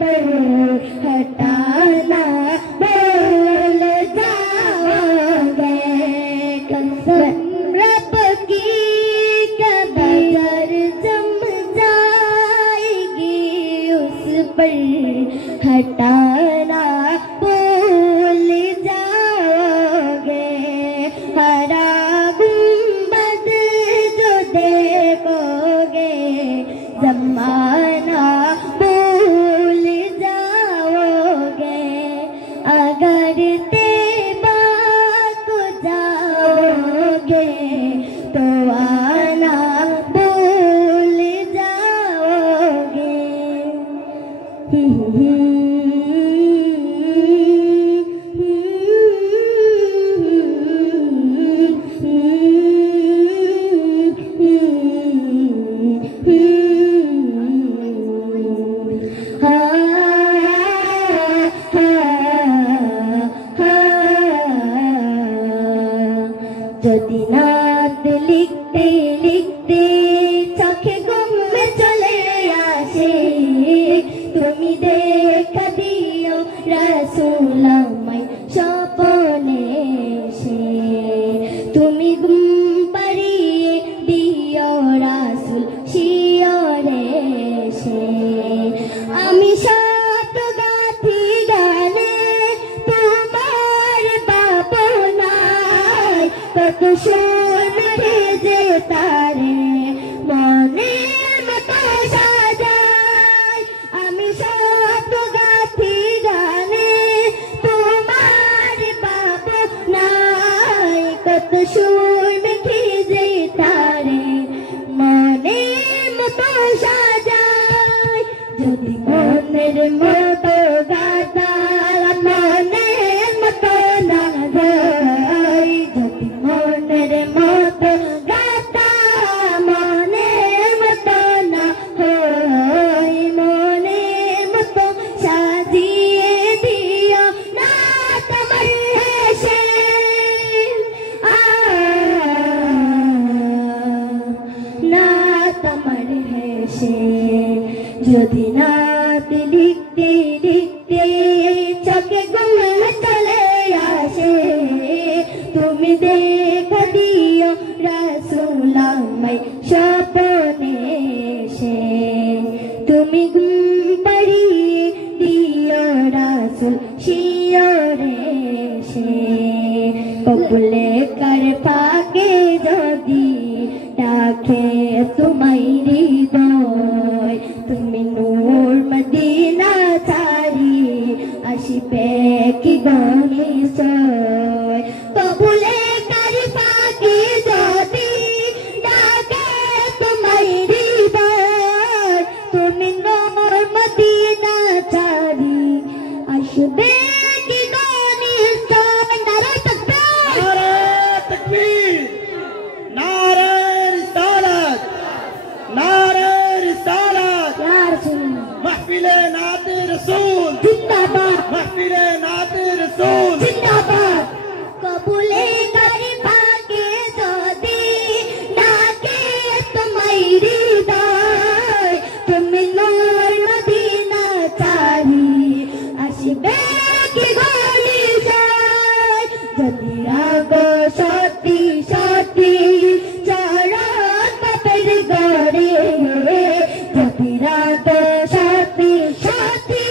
पर हटाना भूल जाओगे। कसम रब की कदर जम जाएगी उस पर हटाना भूल जाओगे। हरा गुंबद जो देखोगे ज़माना भूल जाओगे। अगर तैबा को जाओगे तो आना भूल जाओगे। যদি নাত লিখতে লিখতে চোখে ঘুম চলে আসে তুমি দেখা দিও রাসূল আমায় স্বপ্নে এসে। তুমি ঘুম পাড়িয়ে দিও রাসূল শিয়রে এসে। আমি শত গাথি গানে তোমার ভাবনায় কত সুর মিঠে যে তারে মনের মতো সাজায়। আমি শত গাথি গানে তোমার ভাবনায় কত সুর মিঠে যে তারে মনের মতো সাজায়। যদি মনের মতো গাতা মনের মতো না যায়। যদি মনের মতো গাতা মনের মতো না হয় মনের মতো সাজিয়ে দিও না তোমার হেসে। না তোমার হেসে। যদি নাত লিখতে লিখতে চোখে ঘুম চলে আসে তুমি দেখা দিও রাসূল আমায় স্বপ্নে এসে। তুমি ঘুম পাড়িয়ে দিও রাসূল শিয়রে এসে। কবুলে কার পাকে যদি ডাকে তোমায় হৃদয় তুমি নূর মদিনা ছাড়ি আসিবে কি গনিসয়। কবুলে কার পাকে যদি ডাকে তোমায় হৃদয় তুমি নূর মদিনা ছাড়ি আসিবে কি গনিসয়। নারে তাকবীর नारे रिसालत नारे रिसालत महफिले नाते रसूल जिंदाबाद महफिले नाते रसूल जिंदाबाद। कबूले कर भागे যদি ডাকে তোমায় হৃদয় তুমি নূর মদিনা ছাড়ি আসিবে কি গনিসয়। যদি রাগো সতী সতী চরণ বাপের গড়ে যদি রাগো সতী সতী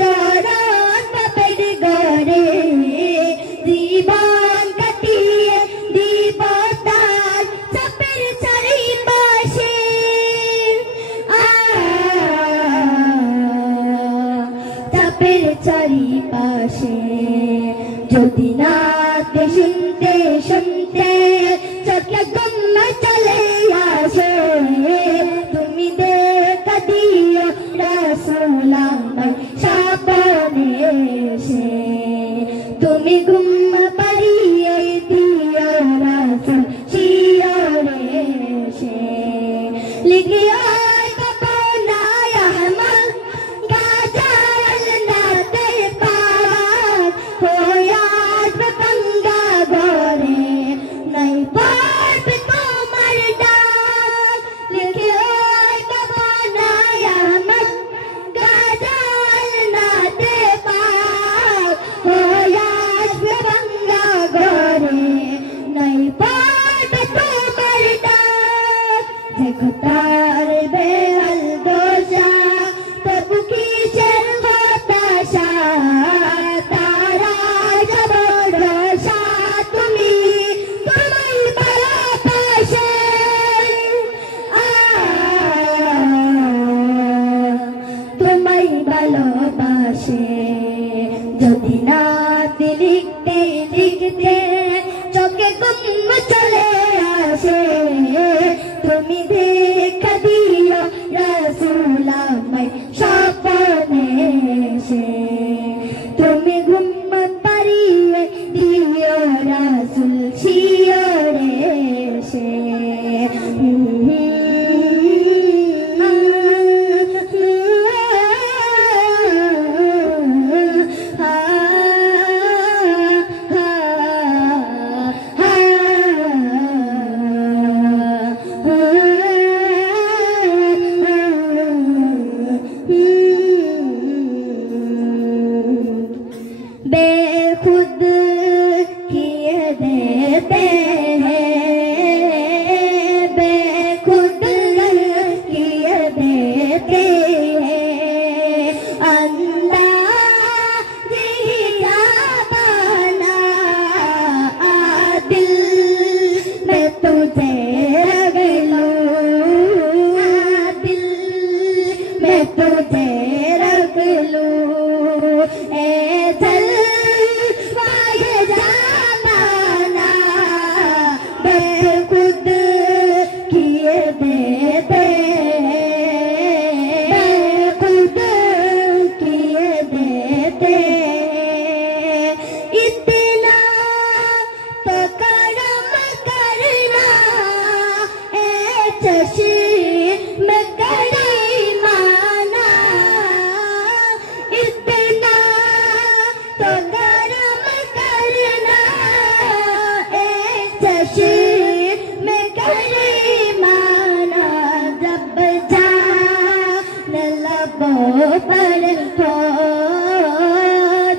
চরণ বাপের গড়ে জীবন কাটিয়ে দিব তার চাপের চারিপাশে। চাপের চারিপাশে। যদি নাত শুনতে শুনতে চোখে ঘুম চলে আসে তুমি দেখা দিও রাসূল আমায় স্বপ্নে এসে। তুমি ঘুম পাড়িয়ে দিও রাসূল শিয়রে এসে। লিখিও কপনায় আহমদ গাজাল নাতে পাক হইয়া গঙ্গা গরে নাই আসে যদি নাত লিখতে লিখতে চোখে ঘুম চলে আসে তুমি দেখা দিও রাসূল আমায় স্বপ্নে এসে তুমি ঘুম পাড়িয়ে দিও রাসূল শিয়রে এসে बेखुद किए देते हैं बेखुद किए देते हैं अंदाज़े जाबाना दिल में तुझे रख लूं दिल में तुझे रख लूं ए पर हो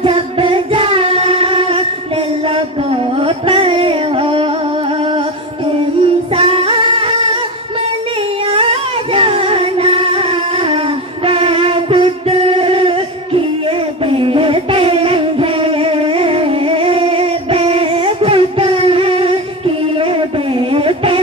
जब जाने लगो पर हो तुम सामने आ जाना खुद किए देते हैं बेखुद किए देते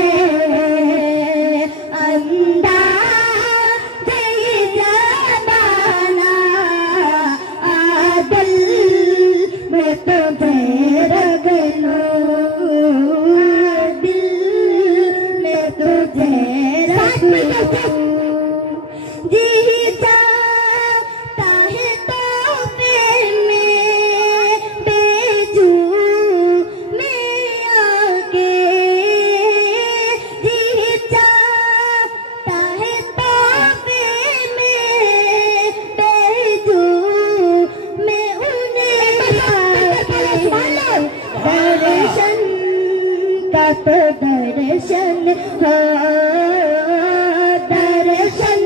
दर्शन हो दर्शन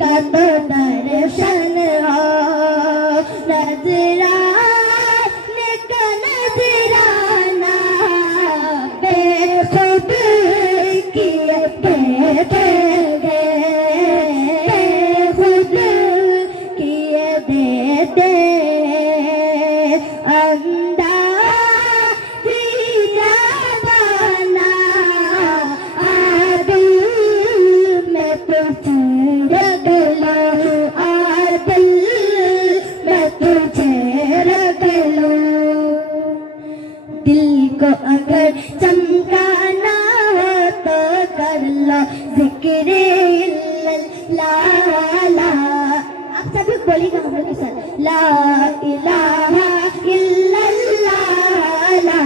का तो दर्शन हो नजराने का नजराना बेखुद किए देते बेखुद किए देते दिल को अगर चमकाना हो तो कर लो जिक्र ला आप सब लोग बोलिएगा हम लोग के साथ ला इलाहा इल्लल्लाह ला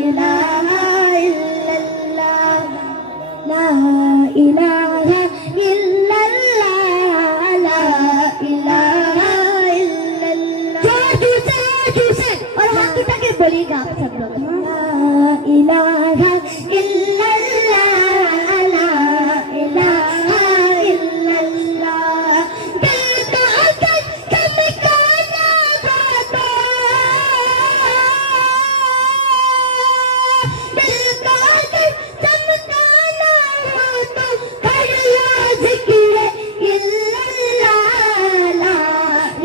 इलाहा इल्लल्लाह ला इलाहा इल्लल्लाह ला इलाहा इल्लल्लाह जोर से और हाथ उठा के बोलिएगा आप सब लोग ला इलाहा इल्लल्लाह ला इलाहा इल्लल्लाह दिल का अगर चमकाना हो तो दिल का अगर चमकाना हो तो कर लो जिक्र इल्लल्लाह ला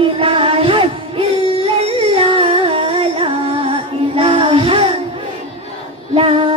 इलाहा इल्लल्लाह ला इलाहा ला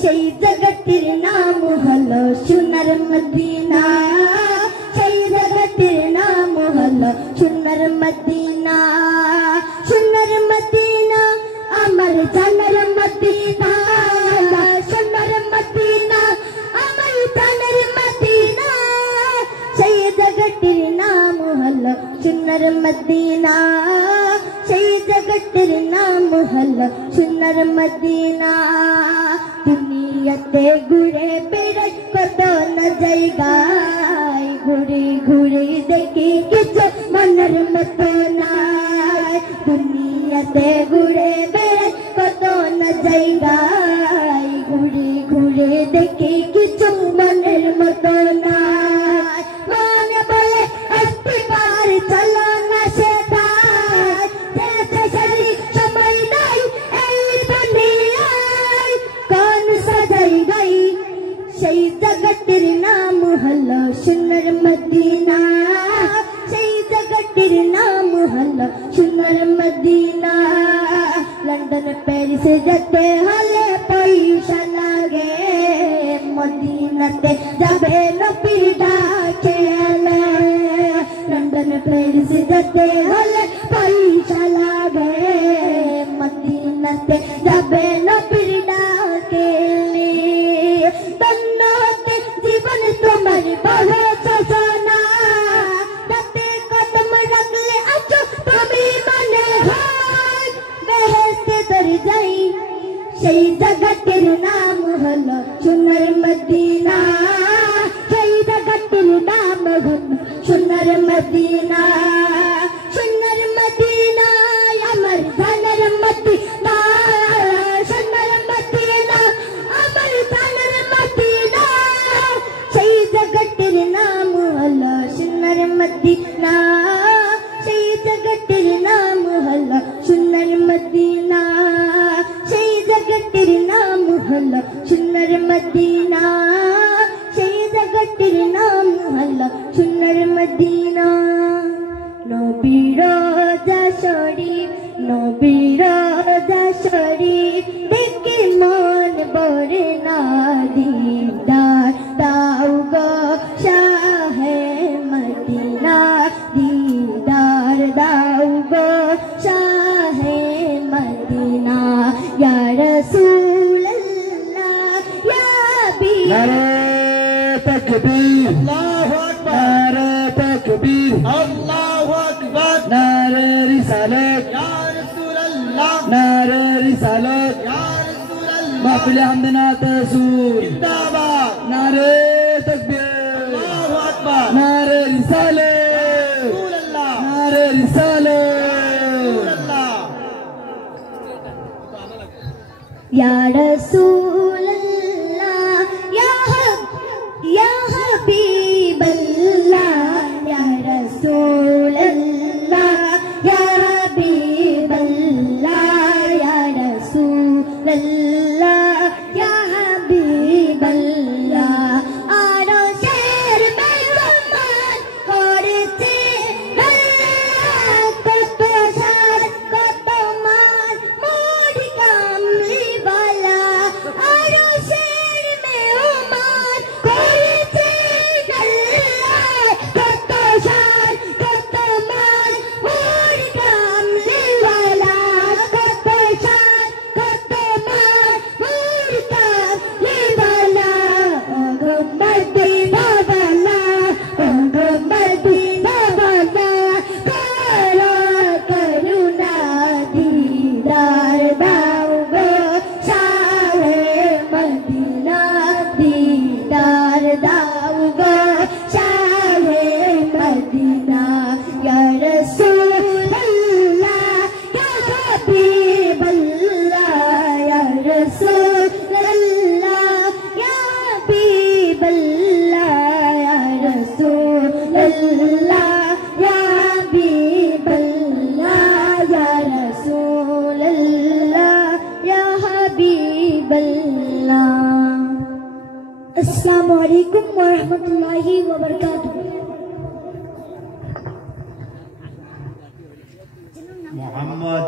সেই জগতের নাম হলো সোনার মদিনা সেই জগতের নাম হলো সোনার মদিনা সোনার মদিনা আমার জানার মদিনা সোনার মদিনা আমার জানার মদিনা সেই জগতের নাম হলো সোনার মদিনা সেই জগতের নাম হলো সোনার মদিনা দুনিয়াতে ঘুরে বেড়াই কত না জায়গায় ঘুরে ঘুরে দেখি কিছু মনের মতো নাই দুনিয়াতে ঘুরে বেড়াই কত না জায়গায় ঘুরে ঘুরে দেখি কিছু মনের মতো নাই মনে বলে আসতে পার চলো না সেটাই যেতে শরীর সময় নাই এই দুনিয়ায় কোন সাজাই গাই সেই জগতের নাম হলো সোনার মদিনা সেই জগতের নাম হলো সোনার মদিনা লন্ডন প্যারিস যেতে হলে পয়সা লাগে মদিনাতে যাবে নবীর ডাকে লন্ডন প্যারিস যেতে হলে পয়সা লাগে মদিনাতে যাবে নবীর ডাকে জীবন তোমার বড় সজনা রাতে কদম রাখলে আছো তুমি মনে হয় বেহেশতে তোর যাই সেই জগতের নাম হলো সোনার মদিনা সেই জগতের নাম হলো সোনার মদিনা সোনার মদিনা আমার জানের মদিনা সোনার মদিনা আমার জানের মদিনা সেই জগতের নাম হলো সোনার মদিনা সেই জগতের নাম হলো সোনার মদিনা সেই জগতের নাম হলো সোনার মদিনা সেই জগতের নাম হলো সোনার মদিনা নবীর রোজা শরীফ নবীর রোজা শরীফ দেখে মন ভরে না দিদার দাও গো শাহে মদিনা দিদার দাও গো শাহে মদিনা ইয়া রাসূলুল্লাহ ইয়া বি নারে তাকবীর আল্লাহু আকবার নারে তাকবীর আল্লাহু আকবার নারে রিসালাত ইয়া রাসূলুল্লাহ নারে রিসালাত ইয়া রাসূলুল্লাহ মাহফিল হামদনা তাসুর জিন্দাবাদ নারে তাকবীর আল্লাহু আকবার নারে রিসালাত রাসূলুল্লাহ নারে রিসালাত या रसूल अल्लाह या हबीब अल्लाह या रसूल अल्लाह या हबीब अल्लाह या रसूल अल्लाह या हबीब अल्लाह आरो शेर में कमाल করেছে আল্লাহ কত শান কত মান মোর কামলি वाला आरो शेर में उमर করেছে আল্লাহ কত শান কত মান মোর কামলি वाला কত শান কত মান মোর কামলি वाला ওগো মদিনা वाला ওগো মদিনা वाला করো করুণা দিদার দাও গো শাহে মদিনা দিদার দাও গো শাহে মদিনা ইয়া রাসূলুল্লাহ ইয়া হাবিবাল্লাহ ইয়া রাসূলুল্লাহ ইয়া হাবিবাল্লাহ ইয়া রাসূলুল্লাহ ইয়া হাবিবাল্লাহ ইয়া রাসূলুল্লাহ ইয়া হাবিবাল্লাহ আসসালামু আলাইকুম ওয়া রাহমাতুল্লাহি ওয়া বারাকাতুহু মোহাম্মদ